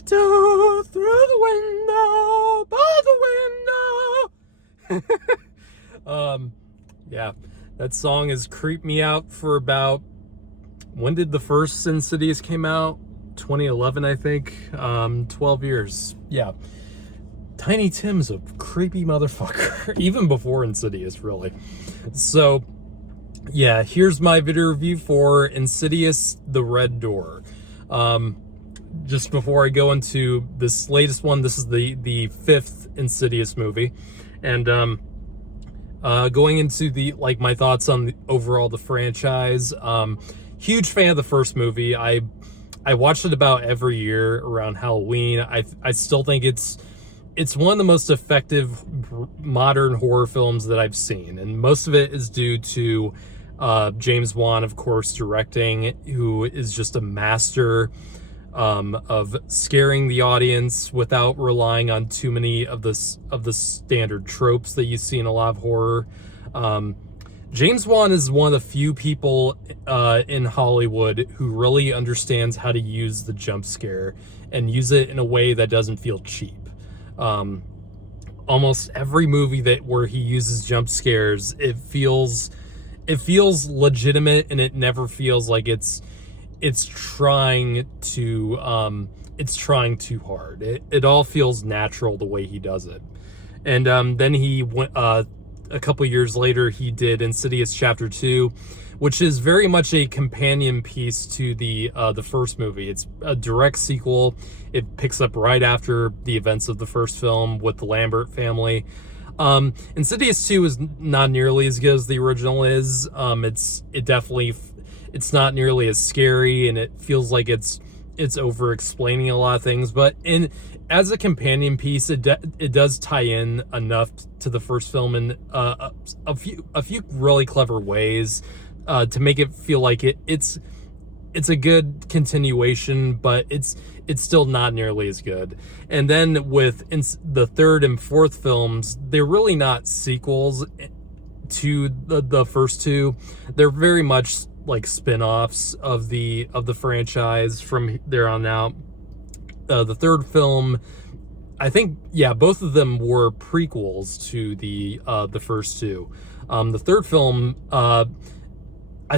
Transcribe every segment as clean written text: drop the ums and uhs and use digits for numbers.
Tiptoe through the window, by the window. Yeah, that song has creeped me out for about, when did the first Insidious came out? 2011, I think. 12 years. Yeah. Tiny Tim's a creepy motherfucker, even before Insidious, really. So, yeah, here's my video review for Insidious: The Red Door. Just before I go into this latest one, this is the fifth Insidious movie, and going into my thoughts on the franchise. Huge fan of the first movie. I watched it about every year around Halloween. I still think it's one of the most effective modern horror films that I've seen, and most of it is due to James Wan, of course, directing, who is just a master of scaring the audience without relying on too many of the standard tropes that you see in a lot of horror. James Wan is one of the few people in Hollywood who really understands how to use the jump scare and use it in a way that doesn't feel cheap. Almost every movie where he uses jump scares, it feels legitimate, and it never feels like it's trying too hard. It all feels natural the way he does it. And then he went a couple years later, he did Insidious Chapter 2, which is very much a companion piece to the first movie. It's a direct sequel. It picks up right after the events of the first film with the Lambert family. Insidious 2 is not nearly as good as the original is. It's not nearly as scary, and it feels like it's over explaining a lot of things, but as a companion piece, it does tie in enough to the first film in a few really clever ways to make it feel like it's a good continuation, but it's still not nearly as good. And then with the third and fourth films, they're really not sequels to the first two. They're very much like spin-offs of the franchise from there on out. The third film, I think, yeah, both of them were prequels to the first two. The third film, I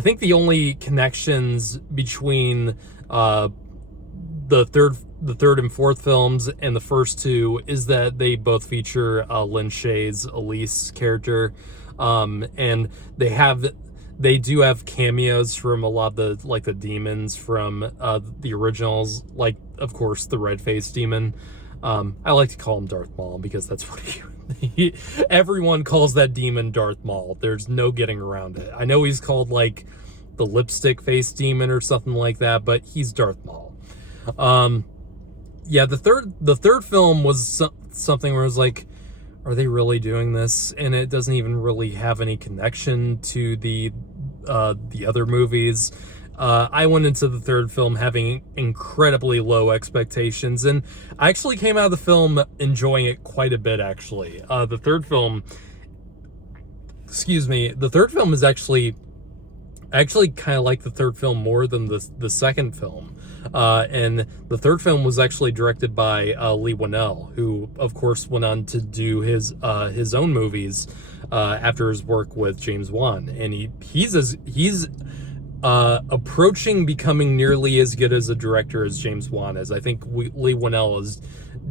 think the only connections between the third and fourth films and the first two is that they both feature Lin Shaye's Elise character, and they do have cameos from a lot of the demons from the originals, like, of course, the red-faced demon. I like to call him Darth Maul because that's what everyone calls that demon Darth Maul. There's no getting around it. I know he's called like the lipstick-faced demon or something like that, but he's Darth Maul. Yeah, the third film was something where I was like, are they really doing this? And it doesn't even really have any connection to the other movies. I went into the third film having incredibly low expectations, and I actually came out of the film enjoying it quite a bit, actually. The third film is actually kind of like the third film more than the second film. And the third film was actually directed by Leigh Whannell, who of course went on to do his own movies after his work with James Wan, and he's approaching becoming nearly as good as a director as James Wan is. I think Leigh Whannell is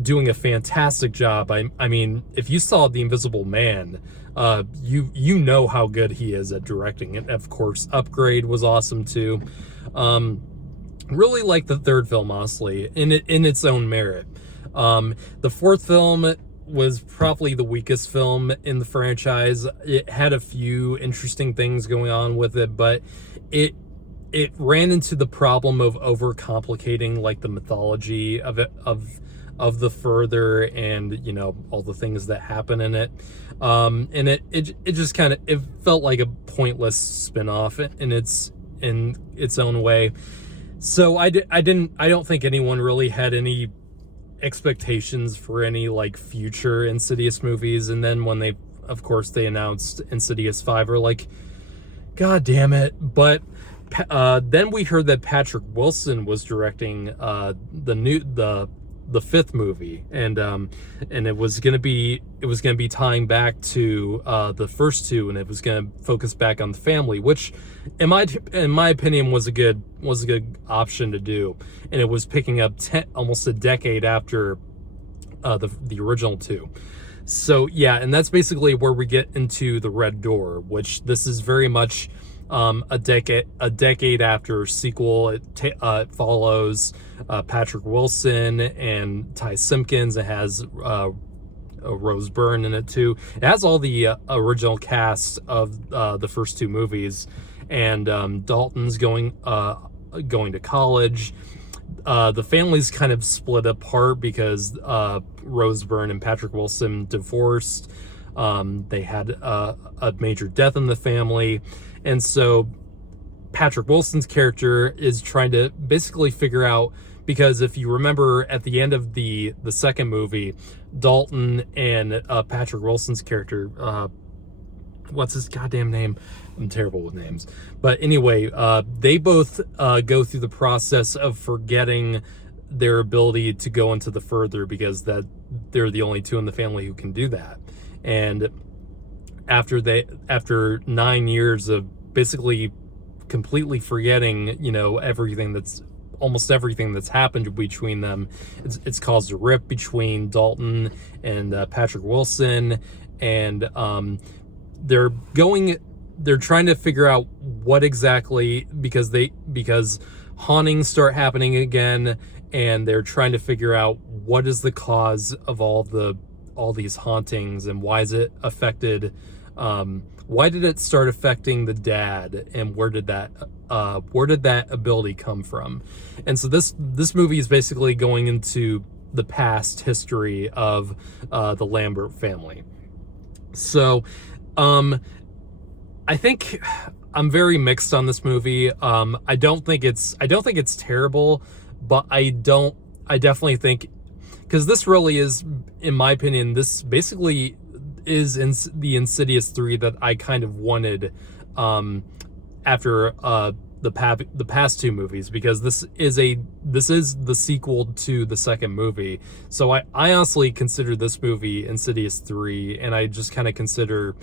doing a fantastic job. I mean, if you saw The Invisible Man, you know how good he is at directing. And of course, Upgrade was awesome too. Really like the third film, honestly, in its own merit. The fourth film was probably the weakest film in the franchise. It had a few interesting things going on with it, but it ran into the problem of overcomplicating like the mythology of the further, and all the things that happen in it. And it just kind of, it felt like a pointless spin-off in its own way. So I don't think anyone really had any expectations for any like future Insidious movies. And then when they announced Insidious 5, we're like, God damn it. But then we heard that Patrick Wilson was directing the the fifth movie, and it was gonna be tying back to the first two, and it was gonna focus back on the family, which in my opinion was a good option to do, and it was picking up almost a decade after the original two. So yeah, and that's basically where we get into the Red Door, which this is very much a decade after sequel. It follows Patrick Wilson and Ty Simpkins. It has Rose Byrne in it too. It has all the original cast of the first two movies, and Dalton's going to college. The family's kind of split apart because Rose Byrne and Patrick Wilson divorced. They had a major death in the family, and so Patrick Wilson's character is trying to basically figure out, because if you remember at the end of the second movie, Dalton and Patrick Wilson's character, what's his goddamn name? I'm terrible with names. But anyway, they both go through the process of forgetting their ability to go into the further, because that they're the only two in the family who can do that. And after 9 years of basically completely forgetting, almost everything that's happened between them, it's caused a rip between Dalton and Patrick Wilson, and they're trying to figure out what exactly, because hauntings start happening again, and they're trying to figure out what is the cause of all these hauntings, and why is it affected, why did it start affecting the dad, and where did that ability come from? And so this movie is basically going into the past history of the Lambert family. So I think I'm very mixed on this movie. I don't think it's terrible, but I definitely think, because this really is, in my opinion, this basically is in the Insidious 3 that I kind of wanted after the past two movies, because this is the sequel to the second movie. So I honestly consider this movie Insidious 3, and I just kind of consider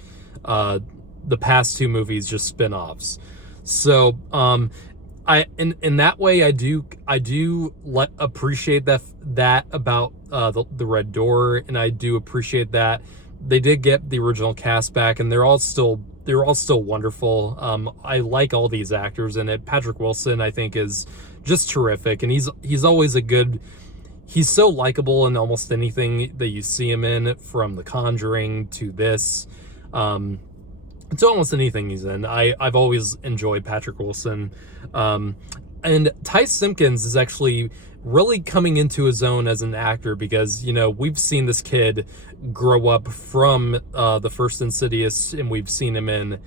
the past two movies just spin-offs. So in that way, I do appreciate that about the Red Door, and I do appreciate that they did get the original cast back, and they're all still wonderful. I like all these actors in it. Patrick Wilson, I think, is just terrific, and he's always he's so likable in almost anything that you see him in, from The Conjuring to this. It's almost anything he's in. I've always enjoyed Patrick Wilson. And Ty Simpkins is actually really coming into his own as an actor, because, we've seen this kid grow up from the first Insidious, and we've seen him in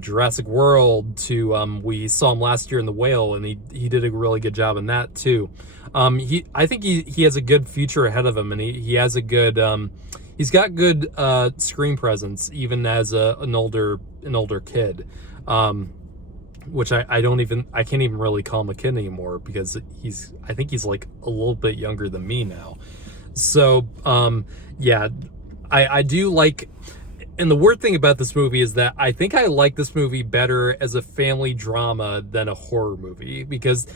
Jurassic World to we saw him last year in The Whale, and he did a really good job in that too. I think he has a good future ahead of him, and he has a good he's got good screen presence, even as an older kid, which I can't even really call him a kid anymore, because I think he's like a little bit younger than me now. So yeah, I do like. And the weird thing about this movie is that I think I like this movie better as a family drama than a horror movie, because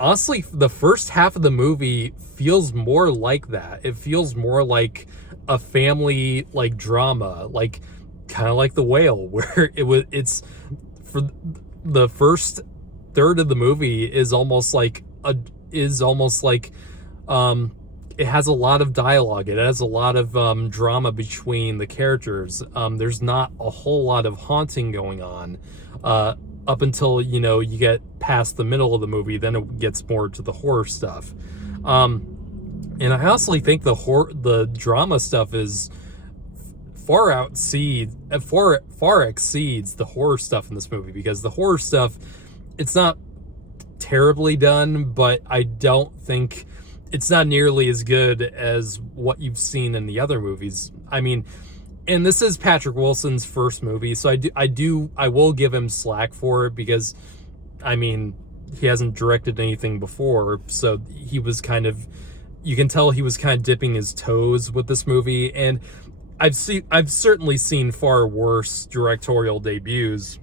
honestly, the first half of the movie feels more like that. It feels more like a family drama, kind of like The Whale, where it's for the first third of the movie is almost like it has a lot of dialogue. It has a lot of drama between the characters. There's not a whole lot of haunting going on up until you get past the middle of the movie. Then it gets more to the horror stuff. And I honestly think the drama stuff is far exceeds the horror stuff in this movie, because the horror stuff, it's not terribly done, but I don't think it's not nearly as good as what you've seen in the other movies. I mean, and this is Patrick Wilson's first movie, so I will give him slack for it, because I mean, he hasn't directed anything before, so he was kind of you can tell he was kind of dipping his toes with this movie, and I've certainly seen far worse directorial debuts,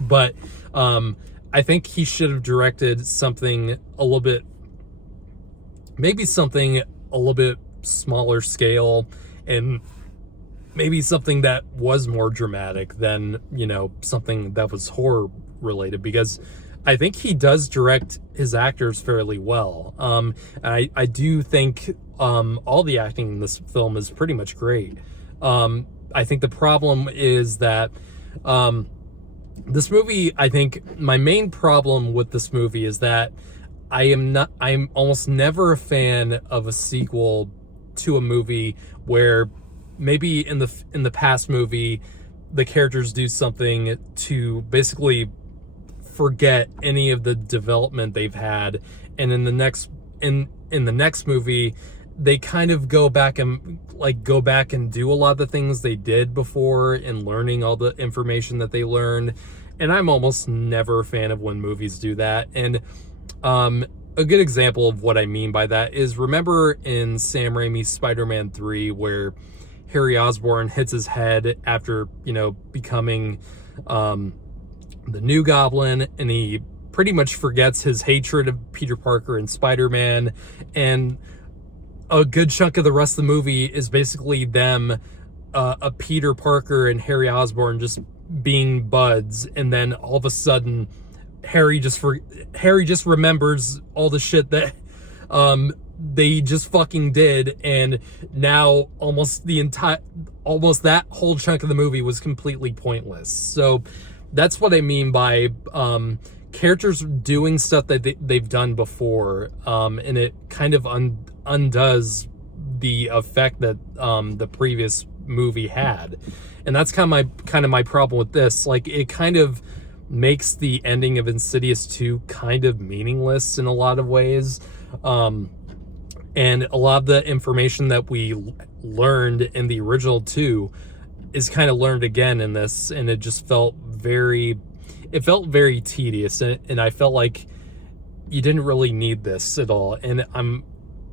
but I think he should have directed something a little bit, maybe something a little bit smaller scale, and maybe something that was more dramatic than, something that was horror related, because I think he does direct his actors fairly well. I do think all the acting in this film is pretty much great. I think the problem is that this movie, I think my main problem with this movie is that I'm almost never a fan of a sequel to a movie where maybe in the past movie the characters do something to basically forget any of the development they've had, and in the next movie they kind of go back and do a lot of the things they did before and learning all the information that they learned. And I'm almost never a fan of when movies do that. And a good example of what I mean by that is, remember in Sam Raimi's Spider-Man 3 where Harry Osborn hits his head after, becoming the new Goblin, and he pretty much forgets his hatred of Peter Parker and Spider-Man, and a good chunk of the rest of the movie is basically them, a Peter Parker and Harry Osborn just being buds, and then all of a sudden Harry just remembers all the shit that they just fucking did, and now almost that whole chunk of the movie was completely pointless. So that's what I mean by characters doing stuff that they've done before, and it kind of undoes the effect that the previous movie had. And that's kind of my problem with this. Like, it kind of makes the ending of Insidious 2 kind of meaningless in a lot of ways. And a lot of the information that we learned in the original 2 is kind of learned again in this, and it just felt very tedious, and I felt like you didn't really need this at all. And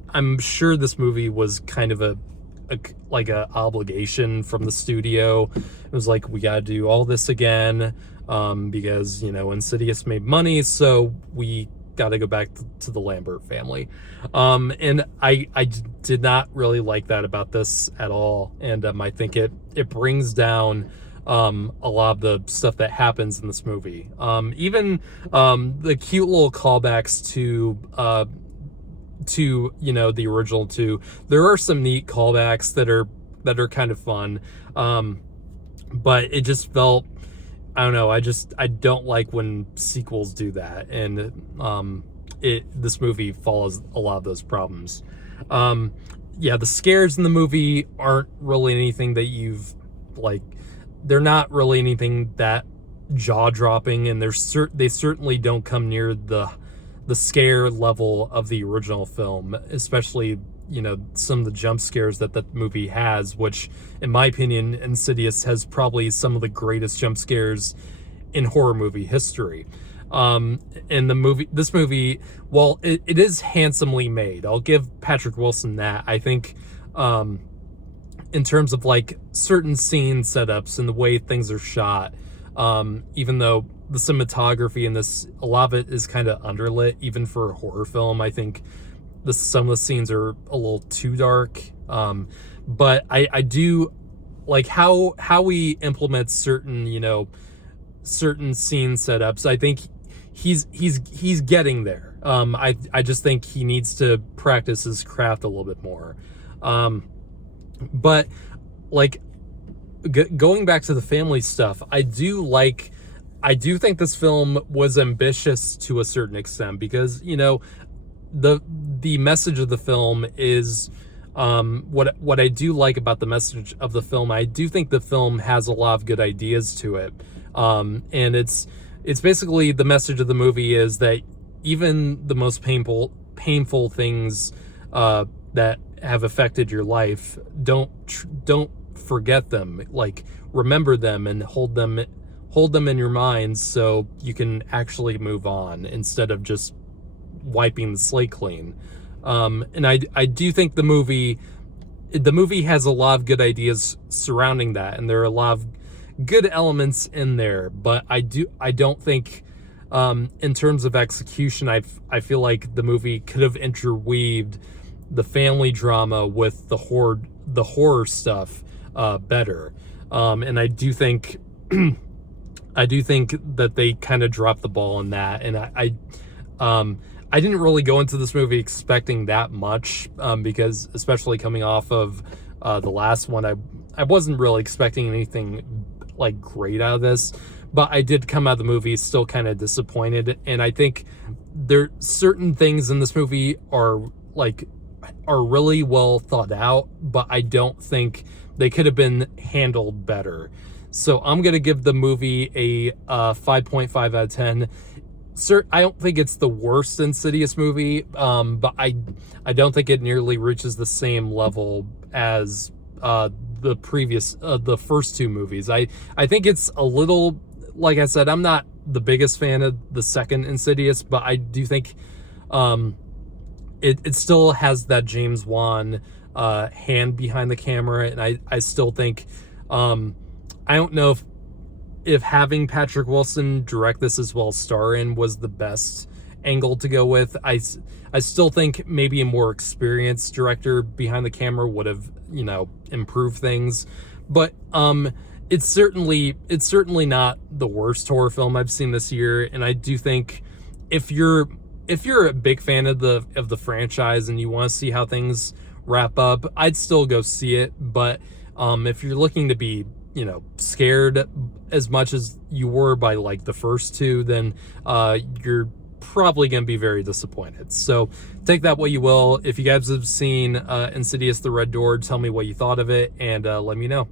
I'm sure this movie was kind of a obligation from the studio. It was like, we gotta do all this again, because Insidious made money, so we gotta go back to the Lambert family. And I did not really like that about this at all, and I think it brings down a lot of the stuff that happens in this movie. Even the cute little callbacks to the original 2. There are some neat callbacks that are kind of fun, but it just felt, I don't know, I don't like when sequels do that, and this movie follows a lot of those problems. The scares in the movie aren't really anything that they're not really anything that jaw-dropping, and they certainly don't come near the scare level of the original film, especially some of the jump scares that the movie has, which in my opinion Insidious has probably some of the greatest jump scares in horror movie history. And this movie, while it is handsomely made, I'll give Patrick Wilson that. I think in terms of certain scene setups and the way things are shot, even though the cinematography in this, a lot of it is kind of underlit, even for a horror film. I think some of the scenes are a little too dark, but I do like how he implements certain scene setups. I think he's getting there. I just think he needs to practice his craft a little bit more. But going back to the family stuff, I do think this film was ambitious to a certain extent, because the message of the film is, what I do like about the message of the film. I do think the film has a lot of good ideas to it, and it's basically, the message of the movie is that even the most painful things that have affected your life, don't forget them. Remember them and hold them in your mind, so you can actually move on instead of just wiping the slate clean. And I do think the movie has a lot of good ideas surrounding that, and there are a lot of good elements in there, but I don't think, in terms of execution, I feel like the movie could have interweaved the family drama with the horror stuff better. And I do think that they kind of dropped the ball on that, and I didn't really go into this movie expecting that much, because especially coming off of the last one, I wasn't really expecting anything like great out of this, but I did come out of the movie still kind of disappointed. And I think there certain things in this movie are really well thought out, but I don't think they could have been handled better. So I'm gonna give the movie a 5.5 out of 10. Sir, I don't think it's the worst Insidious movie, but I don't think it nearly reaches the same level as the first two movies. I think it's a little, like I said, I'm not the biggest fan of the second Insidious, but I do think it still has that James Wan hand behind the camera, and I still think, I don't know if having Patrick Wilson direct this as well as star in was the best angle to go with. I still think maybe a more experienced director behind the camera would have, improved things. But it's certainly not the worst horror film I've seen this year. And I do think if you're a big fan of the franchise and you want to see how things wrap up, I'd still go see it. But if you're looking to be, scared as much as you were by like the first two, then you're probably going to be very disappointed. So take that what you will. If you guys have seen Insidious the Red Door, tell me what you thought of it, and let me know.